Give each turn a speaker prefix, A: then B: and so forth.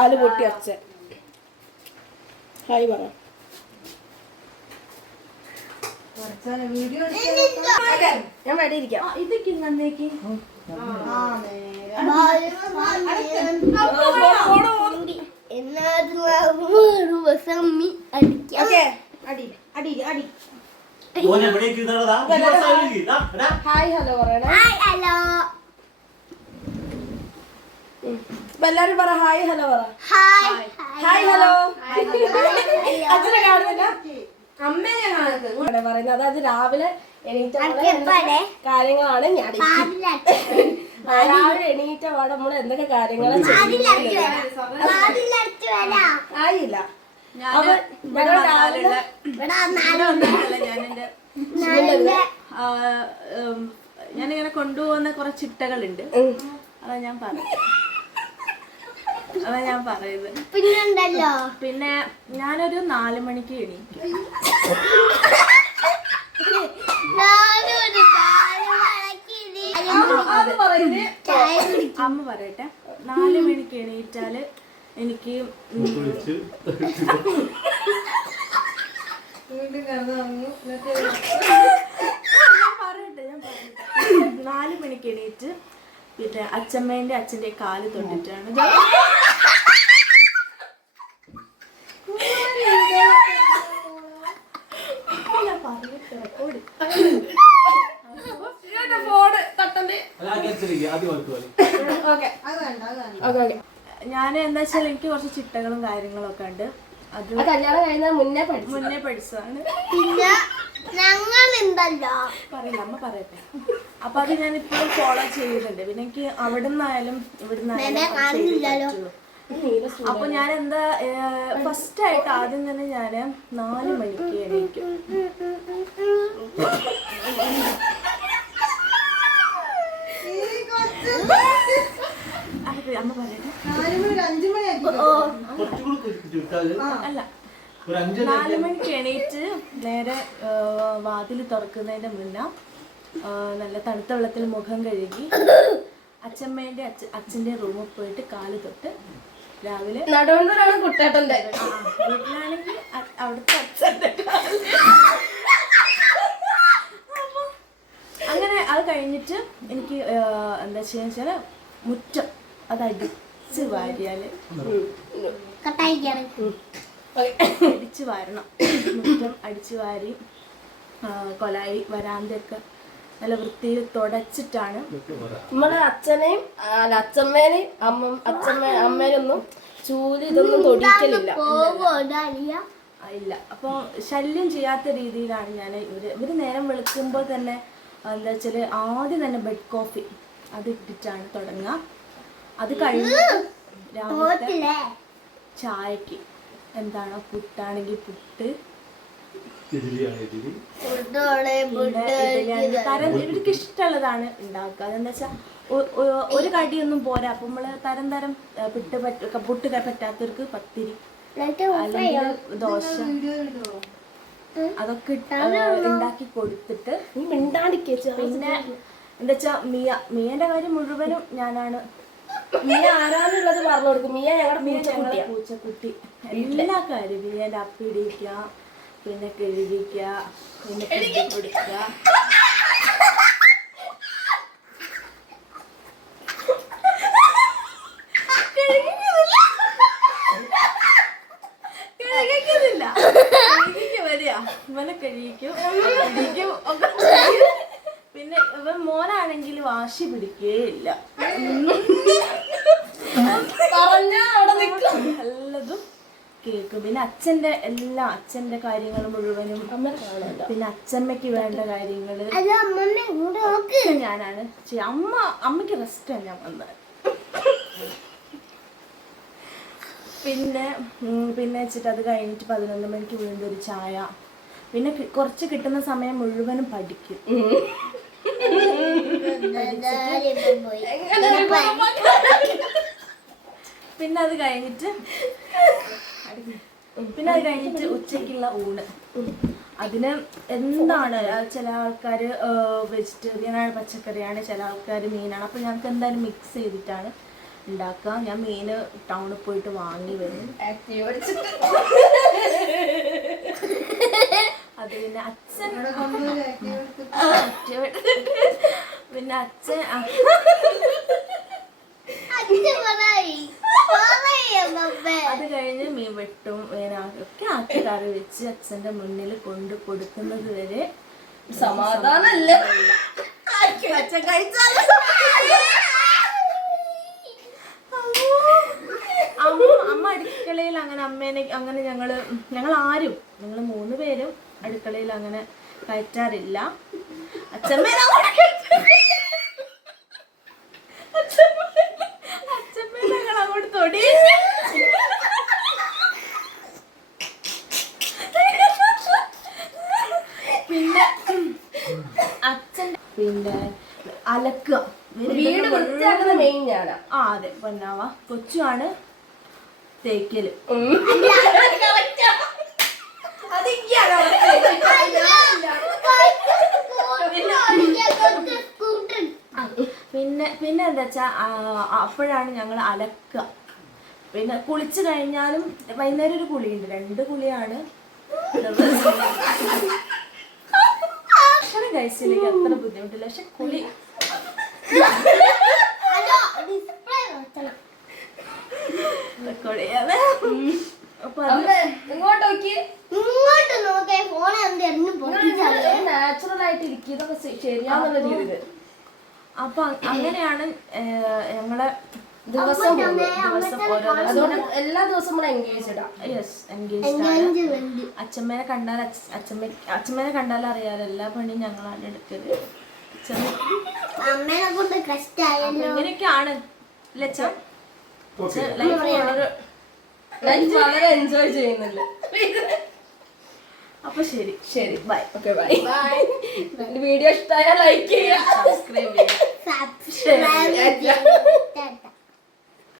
A: പാൽ പൊട്ടി അച്ഛൻ. ഹായ് പറ.
B: വീഡിയോ
A: ഞാൻ വേണ്ടി ഇരിക്കാം.
B: ഇതൊക്കെ നന്നേക്ക്.
A: ഹായ് ഹലോ പറയണേ. അപ്പൊ എല്ലാരും പറ. ഹായ് ഹലോ പറ. ഹായ് ഹലോ അച്ഛനെ കാണുന്നില്ല. അമ്മേനെ കാണുന്നത്. പറയുന്നത്. അതായത് രാവിലെ എണീറ്റ കാര്യങ്ങളാണ് ഞാൻ രാവിലെ എണീറ്റ പാടെ നമ്മൾ എന്തൊക്കെ കാര്യങ്ങളാണ് ചെയ്യുന്നത്? ആയില്ല. അപ്പൊ ഞങ്ങൾ രാവിലെ
B: ഞാനെന്റെ ഞാനിങ്ങനെ കൊണ്ടുപോകുന്ന കുറച്ച് ചിട്ടകളുണ്ട്. അതാ ഞാൻ പറയുന്നത് അതാ ഞാൻ പറയുന്നത്.
C: പിന്നെണ്ടല്ലോ
B: പിന്നെ ഞാനൊരു നാല് മണിക്ക് എണീക്കും. അമ്മ പറയട്ടെ. നാല് മണിക്ക് എണീറ്റാൽ എനിക്ക് പറയട്ടെ ഞാൻ പറയട്ടെ. നാല് മണിക്ക് എണീറ്റ് പിന്നെ അച്ഛമ്മേന്റെ അച്ഛന്റെ കാൽ തൊട്ടിട്ടാണ് ഞാൻ ഞാൻ പറയട്ടെ ഓടി
A: ഫോണ് തട്ടണ്ട്
D: അല്ല, ആക്കി വെച്ചിരിക്ക്. ആദ്യം വറുത്ത് കളി.
A: Okay okay okay.
B: ഞാൻ എന്താ വെച്ചാൽ എനിക്ക് കുറച്ച് ചിട്ടകളും കാര്യങ്ങളും ഒക്കെ ഉണ്ട്. അത്
A: കല്യാണം കഴിഞ്ഞ മുന്നേ പഠിച്ചു
B: മുന്നേ പഠിച്ചതാണ്.
C: പിന്നെ ഞങ്ങൾ ഉണ്ടല്ലോ
B: പറയില്ല അമ്മ പറയട്ടെ. അപ്പൊ അത് ഞാൻ ഇപ്പോഴും ഫോളോ ചെയ്യുന്നുണ്ട്. പിന്നെ എനിക്ക് അവിടെ നിന്നായാലും ഇവിടെ നിന്നായാലും അപ്പൊ ഞാൻ എന്താ ഫസ്റ്റ് ആയിട്ട് ആദ്യം തന്നെ ഞാൻ നാല് മണിക്ക് എണീക്കും അത് അമ്മ പറയട്ടെ
D: കുറച്ചും കൂടി കുഴിച്ചിട്ട് വിട്ടാൽ
B: അല്ല.
D: ഒരു അഞ്ച്
B: നാല് മണിക്ക് എണീറ്റ് നേരെ വാതിൽ തുറക്കുന്നതിന്റെ മുന്നേ നല്ല തണുത്ത വെള്ളത്തിൽ മുഖം കഴുകി അച്ഛമ്മേന്റെ അച്ഛന്റെ റൂമിൽ പോയിട്ട് കാൽ തൊട്ട് രാവിലെ
A: നടുവണ്ടൂരാണ് കുട്ടേട്ടന്റെ
B: വീട്ടിലാണെങ്കിൽ അവിടുത്തെ അച്ഛന്റെ അപ്പൊ അങ്ങനെ അത് കഴിഞ്ഞിട്ട് എനിക്ക് എന്താ എന്താ വെച്ചാൽ മുറ്റം അത് അടിച്ച് വാരിയാൽ
C: കട്ടായിക്കാണ്
B: അടിച്ചു വാരണം. മുറ്റം അടിച്ചു വാരി കൊലായി വരാന്തൊക്കെ നല്ല വൃത്തിയിൽ തുടച്ചിട്ടാണ്.
A: നമ്മളെ അച്ഛനെയും അല്ല അച്ഛമ്മേനെയും അമ്മ അച്ഛമ്മ അമ്മേനൊന്നും ചൂൽ ഇതൊന്നും തൊടിക്കലില്ല
B: ഇല്ല. അപ്പോൾ ശല്യം ചെയ്യാത്ത രീതിയിലാണ് ഞാൻ ഇവർ ഇവർ നേരം വെളുക്കുമ്പോൾ തന്നെ എന്താ വെച്ചാൽ ആദ്യം തന്നെ ബെഡ് കോഫി അത് ഇട്ടിട്ടാണ് തുടങ്ങുക. അത് കഴിഞ്ഞ് രാവിലത്തെ ചായക്ക് എന്താണ് പുട്ടാണെങ്കിൽ പുട്ട്. തരം ഇവർക്ക് ഇഷ്ടമുള്ളതാണ് ഉണ്ടാക്കുക. അതെന്താ വെച്ചാൽ ഒരു കടിയൊന്നും പോരാ. അപ്പൊ നമ്മൾ തരം തരം പിട്ട് പുട്ട് പറ്റ പുട്ട് പറ്റാത്തവർക്ക് പത്തിരി അല്ലെങ്കിൽ ദോശ അതൊക്കെ ഉണ്ടാക്കി കൊടുത്തിട്ട് പിന്നെ എന്താ വെച്ചാ മിയ മിയന്റെ കാര്യം മുഴുവനും ഞാനാണ്
A: മിയ ആരാന്നുള്ളത് പറഞ്ഞു കൊടുക്കും. മിയ ഞങ്ങളുടെ പൂച്ചക്കുട്ടിയാ
B: പൂച്ചക്കുട്ടി. എല്ലാ കാര്യവും മിയന്റെ അപ്പിടിക്കുക പിന്നെ കഴുകിക്കുക പിന്നെ ഫുഡ് കൊടുക്കുക കഴിക്കുന്നില്ല കഴിക്കും വരിക. ഇവനെ കഴിക്കും പിടിക്കും ഒക്കെ. പിന്നെ ഇവൻ മോനാണെങ്കിൽ വാശി പിടിക്കുകയില്ല
A: പറഞ്ഞ അവിടെ നിൽക്കും
B: നല്ലതും കേൾക്കും. പിന്നെ അച്ഛന്റെ എല്ലാ അച്ഛന്റെ കാര്യങ്ങൾ മുഴുവനും പിന്നെ അച്ഛമ്മയ്ക്ക് വേണ്ട ഒക്കെ ഞാനാണ്. ചെയ്യുക അമ്മ അമ്മയ്ക്ക് റെസ്റ്റാണ് ഞാൻ വന്നത് പിന്നെ പിന്നെ വെച്ചിട്ട് അത് കഴിഞ്ഞിട്ട് പതിനൊന്ന് മണിക്ക് വീണ്ടും ഒരു ചായ. പിന്നെ കുറച്ച് കിട്ടുന്ന സമയം മുഴുവനും പഠിക്കും. പിന്നെ അത് കഴിഞ്ഞിട്ട് പിന്നെ അത് കഴിഞ്ഞിട്ട് ഉച്ചയ്ക്കുള്ള ഊണ്. അതിന് എന്താണ്? ചില ആൾക്കാർ വെജിറ്റേറിയൻ ആണ് പച്ചക്കറിയാണ് ചില ആൾക്കാർ മീനാണ്. അപ്പോൾ ഞങ്ങൾക്ക് എന്തായാലും മിക്സ് ചെയ്തിട്ടാണ് ഉണ്ടാക്കുക. ഞാൻ മീന് ടൗണിൽ പോയിട്ട് വാങ്ങി വരും. അത് പിന്നെ അച്ഛൻ പിന്നെ അച്ഛൻ അത് കഴിഞ്ഞ് മീൻ വെട്ടും ഒക്കെ ആക്കി കറി വെച്ച് അച്ഛന്റെ മുന്നിൽ കൊണ്ട് കൊടുക്കുന്നത് വരെ
A: സമാധാനല്ല
B: അച്ഛൻ കഴിച്ചാലും അമ്മ. അമ്മ അടുക്കളയിൽ അങ്ങനെ അമ്മേനെ അങ്ങനെ ഞങ്ങൾ ഞങ്ങൾ ആരും ഞങ്ങൾ മൂന്ന് പേരും അടുക്കളയിൽ അങ്ങനെ കയറ്റാറില്ല. അച്ഛമ്മേനെ- അച്ഛമ്മേനെ ഞങ്ങൾ അങ്ങോട്ട് പിന്നെ അച്ഛൻ പിന്നെ അലക്കുക.
A: വീട് വൃത്തിയാക്കുന്ന മെയിൻ ഞാനാ.
B: ആ അതെ പൊന്നാവ. കൊച്ചുമാണ് തേക്കൽ. പിന്നെ പിന്നെ എന്താ വെച്ചാ അപ്പോഴാണ് ഞങ്ങൾ അലക്കുക. പിന്നെ കുളിച്ചു കഴിഞ്ഞാലും വൈകുന്നേരം ഒരു കുളിയുണ്ട്. രണ്ട് കുളിയാണ്. ഭക്ഷണം കഴിച്ചില്ലെങ്കിൽ അത്ര ബുദ്ധിമുട്ടില്ല. പക്ഷെ കുളി
A: നാച്ചുറൽ ആയിട്ട് ശരിയാന്നുള്ള രീതിയിൽ
B: അപ്പൊ അങ്ങനെയാണ് ഞങ്ങളെ
A: ദിവസം അതുകൊണ്ട് എല്ലാ ദിവസവും നമ്മൾ എൻഗേജ്ഡാ
B: യെസ് എൻഗേജ്ഡ് ആണ്. അച്ഛമ്മേനെ കണ്ടാൽ അച്ഛ- അച്ഛമ്മ അച്ഛമ്മേനെ കണ്ടാൽ അറിയാലോ എല്ലാ പണിയും ഞങ്ങളാണ്
C: എടുത്തത്.
B: ഇങ്ങനെയൊക്കെയാണ്
A: ലൈഫ് വളരെ എൻജോയ് ചെയ്യുന്നുണ്ട്.
B: അപ്പൊ ശരി.
A: ശരി. Bye okay bye bye video ഇഷ്ടമായ ലൈക്ക് ചെയ്യുക.
B: സബ്സ്ക്രൈബ് ചെയ്യാം.
C: സബ്സ്ക്രൈബ്
A: ശരി.